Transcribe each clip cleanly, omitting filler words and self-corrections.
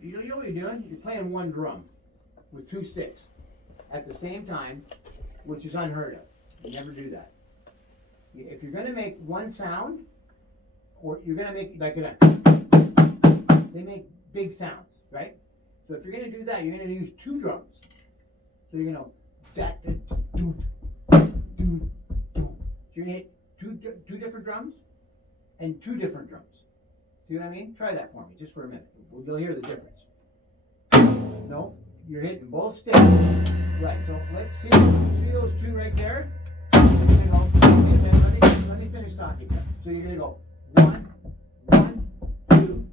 you know what you're doing? You're playing one drum with two sticks at the same time, which is unheard of. You never do that. If you're gonna make one sound, or you're gonna make like they make big sounds, right? So if you're gonna do that, you're gonna use two drums. So you're gonna that do do do. So you're gonna hit two different drums and two different drums. See what I mean? Try that for me, just for a minute. You'll hear the difference. No, you're hitting both sticks. Right. So let's see those two right there. You're gonna go. Let me finish talking here. So you're gonna go 1, 1, 2,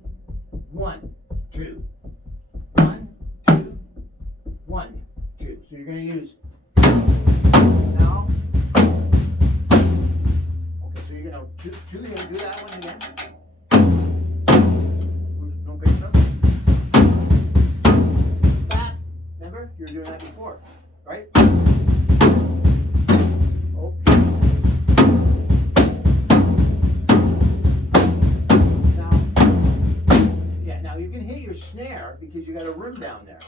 1, 2, 1, 2, 1, 2. So you're gonna use now. Okay. So you're gonna do that one again. No bass drum. That. Remember, you were doing that before, right? Oh. Now you can hit your snare because you got a rim down there.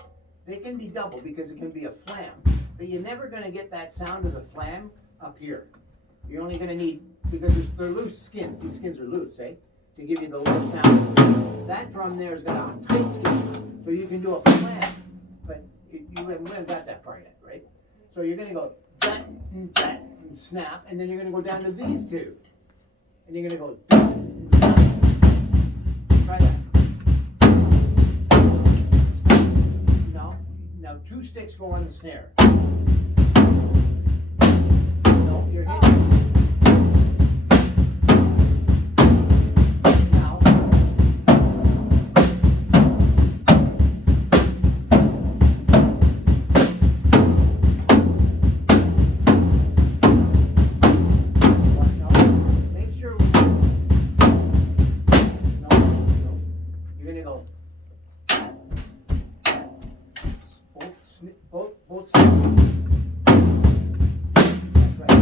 They can be double because it can be a flam, but you're never going to get that sound of the flam up here. You're only going to need, because they're loose skins. These skins are loose, eh? To give you the low sound. That drum there has got a tight skin, so you can do a flam, but you haven't got that far yet, right? So you're going to go that, and snap, and then you're going to go down to these two, and you're going to go. Try that. Now two sticks go on the snare. No, you're hitting. Now. Make sure. No. You're gonna go. Both sides. That's right.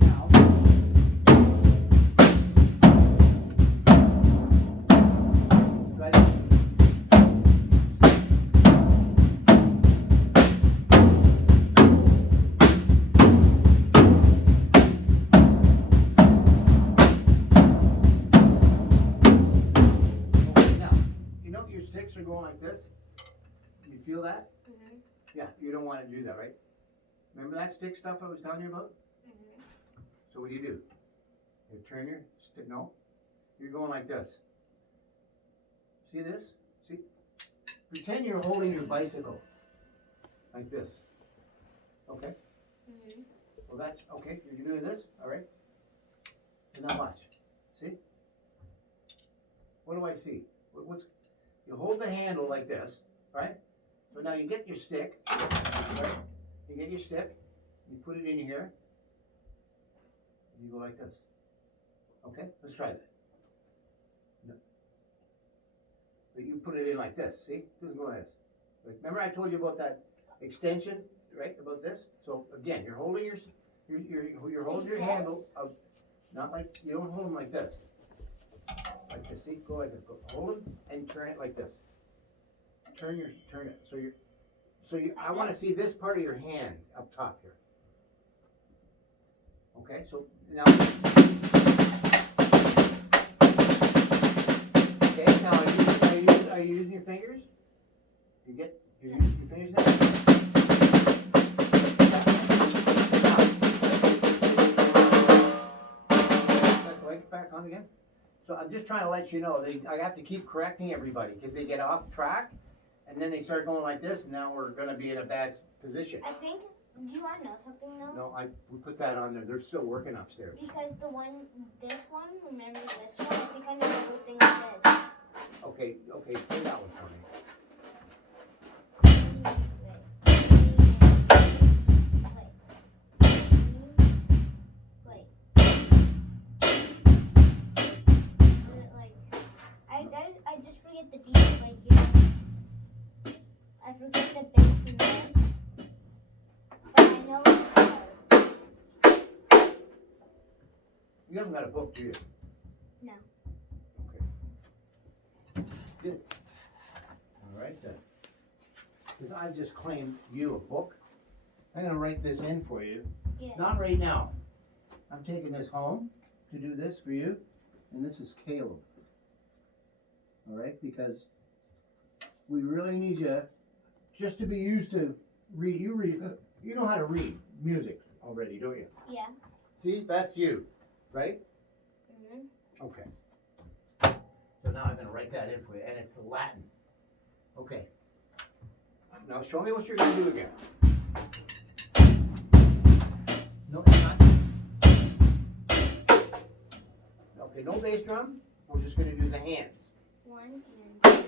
Now. Try that. Okay, now, you know your sticks are going like this? You feel that? Mm-hmm. Yeah, you don't want to do that, right? Remember that stick stuff I was telling you about? Mm-hmm. So what do? You turn your stick, no? You're going like this. See this? See? Pretend you're holding your bicycle. Like this. Okay? Mm-hmm. Well, that's, okay, you're doing this, all right? And now watch. See? What do I see? You hold the handle like this, right? So now you get your stick, right? You get your stick, you put it in here, and you go like this. Okay, let's try that. No. But you put it in like this, see? It doesn't go like this. Like, remember I told you about that extension, right? About this? So again, you're holding you're holding your handle of, not like, you don't hold them like this. Like this, see? Go like this. Go, hold them and turn it like this. Turn it. I want to see this part of your hand up top here. Okay, so now. Okay, now are you using your fingers? You're using your fingers now? Back on again. So I'm just trying to let you know, I have to keep correcting everybody because they get off track. And then they start going like this, and now we're going to be in a bad position. I think, do you want to know something though? No, we put that on there. They're still working upstairs. Because remember this one, they kind of the whole thing like this. Okay, play that one for me. I just forget the beat right here. I forget the bass in this. But I know it's hard. You haven't got a book, do you? No. Okay. good. All right, then. Because I've just claimed you a book. I'm gonna write this in for you. Yeah. Not right now. I'm taking this home to do this for you, and this is Caleb. All right, because we really need you just to be used to read. You know how to read music already, don't you? Yeah. See, that's you, right? Mm-hmm. Okay. So now I'm gonna write that in for you, and it's Latin. Okay. Now show me what you're gonna do again. No, it's not. Okay, no bass drum. We're just gonna do the hands. 1 and 2 and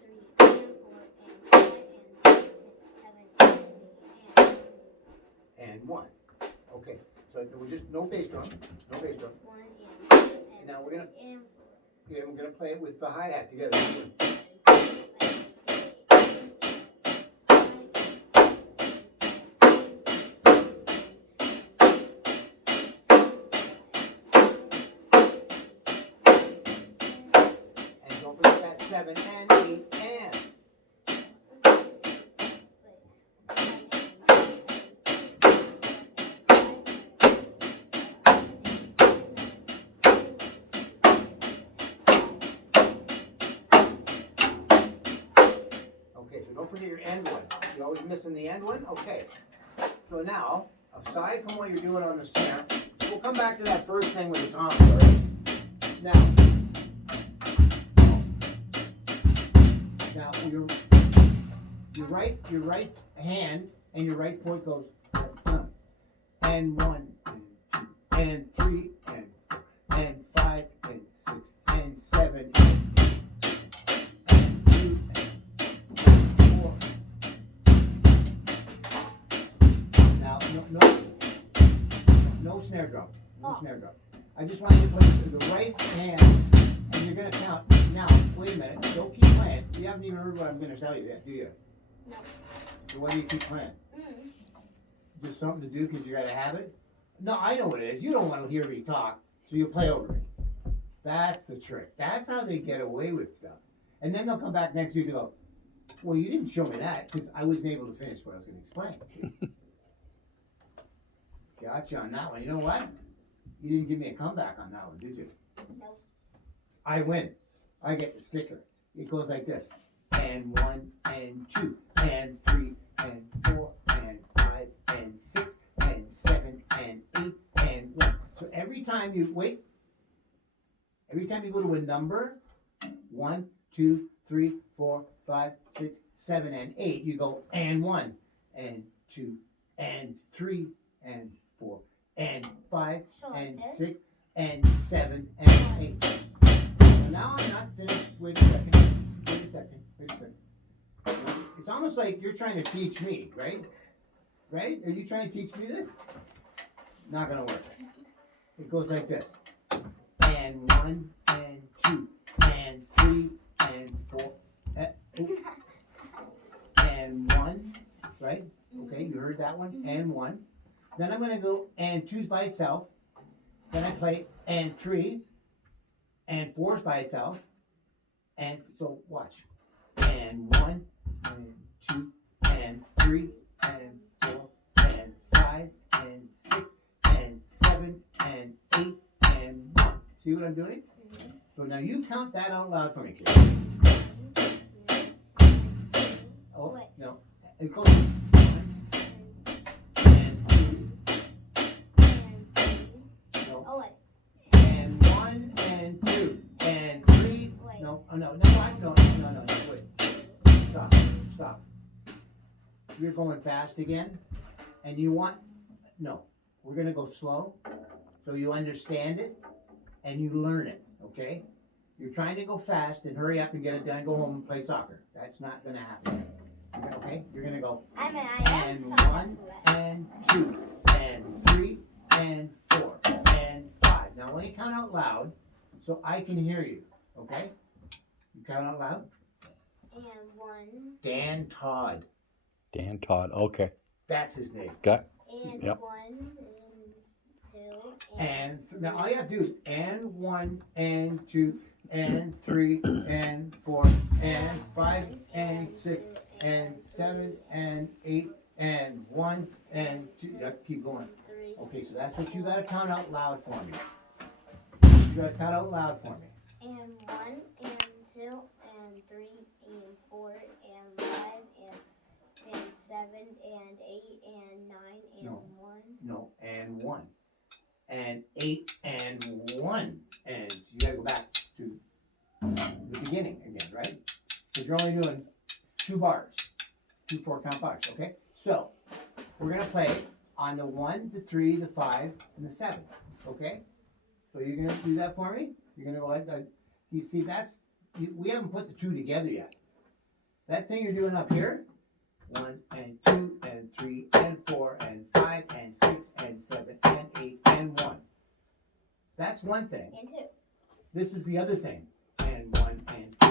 3 and 4 and 5 and 6 and 7 and 8 And 1. Okay. So we're just no bass drum. No bass drum. 1 and 2 and Now we're gonna 3 and we're gonna play it with the hi-hat together. And don't forget that 7 and 8 and. Okay, so don't forget your end one. You're always missing the end one? Okay. So now, aside from what you're doing on the snare, we'll come back to that first thing with the tom, all right? Now your right hand and your right foot goes and 1 and 2 and 3 and 4 and 5 and 6 and 7 and 8 and 2 and 4. Now no snare drum. No snare drum. I just want you to put the right hand and you're gonna count. Now, wait a minute, don't keep playing. You haven't even heard what I'm gonna tell you yet, do you? No. So why do you keep playing? Mm. Just something to do because you gotta have it? No, I know what it is. You don't want to hear me talk, so you play over me. That's the trick. That's how they get away with stuff. And then they'll come back next week and go, well, you didn't show me that because I wasn't able to finish what I was gonna explain. Gotcha on that one. You know what? You didn't give me a comeback on that one, did you? No. I win. I get the sticker. It goes like this. And 1 and 2 and 3 and 4 and 5 and 6 and 7 and 8 and 1. So every time you go to a number, 1, 2, 3, 4, 5, 6, 7, and 8, you go and 1 and 2 and 3 and 4 and 5 and 6 and 7 and 8. So now I'm not finished. Wait a second. It's almost like you're trying to teach me, right? Right? Are you trying to teach me this? Not gonna work. It goes like this. And 1 and 2 and 3 and 4 and 1, right? Okay, you heard that one. And 1. Then I'm gonna go and 2's by itself. Then I play and 3 and 4's by itself. And so watch. And 1 and 2 and 3 and 4 and 5 and 6 and 7 and 8 and 1. See what I'm doing? Mm-hmm. So now you count that out loud for me, kid. Oh, Wait. no. It goes 1 and 2. No. Oh, wait. And 1 and 2 and 3. Wait. No, no, wait. Stop. You're going fast again, and you want, no, we're gonna go slow, so you understand it, and you learn it, okay? You're trying to go fast and hurry up and get it done, go home and play soccer. That's not gonna happen, okay? You're gonna go, I and am 1 and 2 and 3 and 4 and 5. Now let me count out loud, so I can hear you, okay? You count out loud. And 1. Dan Todd. Dan Todd. Okay. That's his name. Got. And Yep. 1 and 2 And now all you have to do is and 1 and 2 and 3 and 4 and 5 and 6 and 7 and 8 and 1 and 2. Keep going. Okay, so that's what you gotta count out loud for me. You gotta count out loud for me. And 1 and 2 and 3 and 4 and 5 and 7 and 8 and 9 and No. 1. No, and 1. And 8 and 1. And you gotta go back to the beginning again, right? Because you're only doing 2 bars. 2 4-count bars, okay? So, we're gonna play on the 1, the 3, the 5, and the 7, okay? So you're gonna do that for me? You're gonna go like that. You see, we haven't put the 2 together yet. That thing you're doing up here, 1 and 2 and 3 and 4 and 5 and 6 and 7 and 8 and 1. That's one thing. And 2. This is the other thing. And 1 and 2.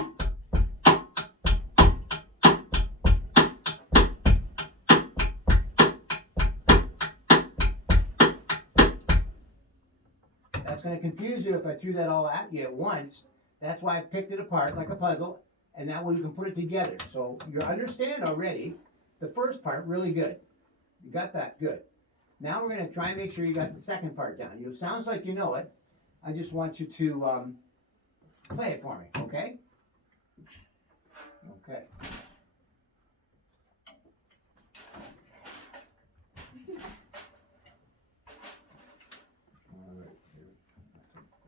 That's going to confuse you if I threw that all at you at once. That's why I picked it apart like a puzzle, and that way you can put it together. So you understand already the first part really good. You got that good. Now we're going to try and make sure you got the second part down. It sounds like you know it. I just want you to play it for me, okay? Okay. All right.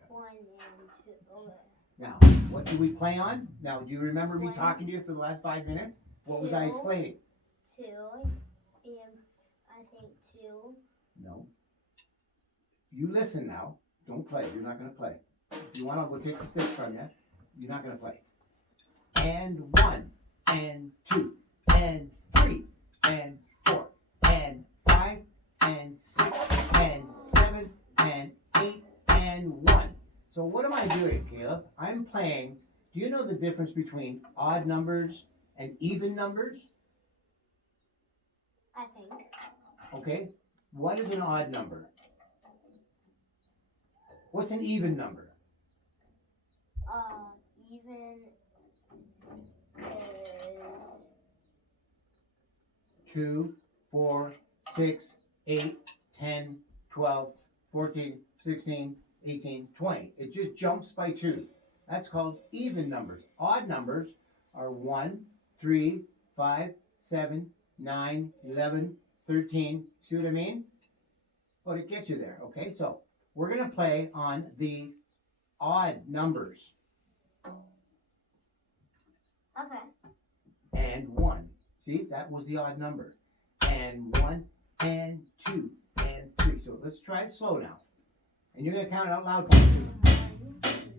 1 and 2. Okay. Now, what do we play on? Now, do you remember me talking to you for the last 5 minutes? What was I 2. explaining? 2 and I think 2. No. You listen now. Don't play. You're not going to play. If you want, I'll go take the sticks from you. You're not going to play. And 1, and 2, and 3, and 4, and 5, and 6, and 7, and 8, and 1. So what am I doing, Caleb? I'm playing. Do you know the difference between odd numbers and even numbers? I think. Okay. What is an odd number? What's an even number? Even is 2, 4, 6, 8, 10, 12, 14, 16, 18, 20. It just jumps by 2. That's called even numbers. Odd numbers are 1, 3, 5, 7, 9, 11, 13. See what I mean? But it gets you there, okay? So we're going to play on the odd numbers. okay. And 1. See, that was the odd number. And 1, and 2, and 3. So let's try it slow now. And you're going to count it out loud for me. 1, 2,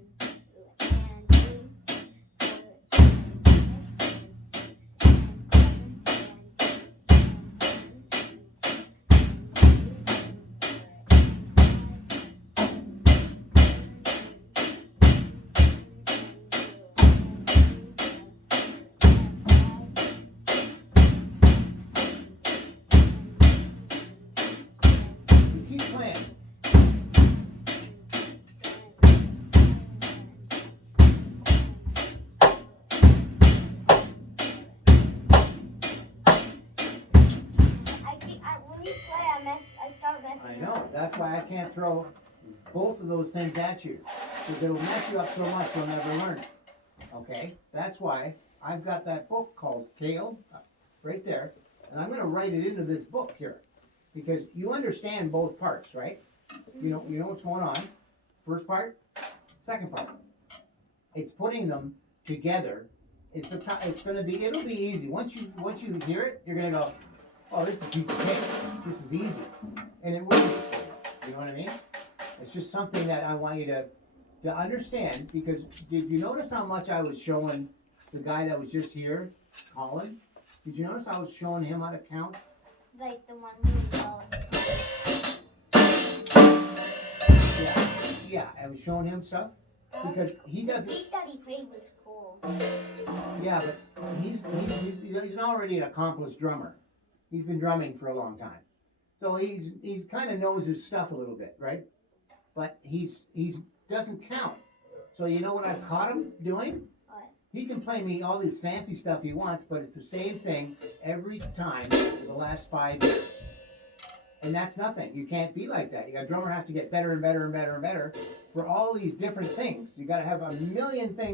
and 3, 4, Keep playing. When you play, I start messing up. I know. That's why I can't throw both of those things at you. Because it'll mess you up so much you'll never learn it. Okay? That's why I've got that book called Kale, right there. And I'm going to write it into this book here. Because you understand both parts, right? You know what's going on. First part, second part. It's putting them together. It'll be easy. Once you hear it, you're going to go, oh, this is a piece of cake. This is easy. And it will be. You know what I mean? It's just something that I want you to understand, because did you notice how much I was showing the guy that was just here, Colin? Did you notice I was showing him how to count? Like the one who Yeah, I was showing him stuff because he doesn't. The beat that he played was cool. Yeah, but he's already an accomplished drummer. He's been drumming for a long time, so he's kind of knows his stuff a little bit, right? But he's doesn't count. So you know what I've caught him doing? What? He can play me all this fancy stuff he wants, but it's the same thing every time for the last 5 years. And that's nothing. You can't be like that. A drummer has to get better and better and better and better for all these different things. You got to have a million things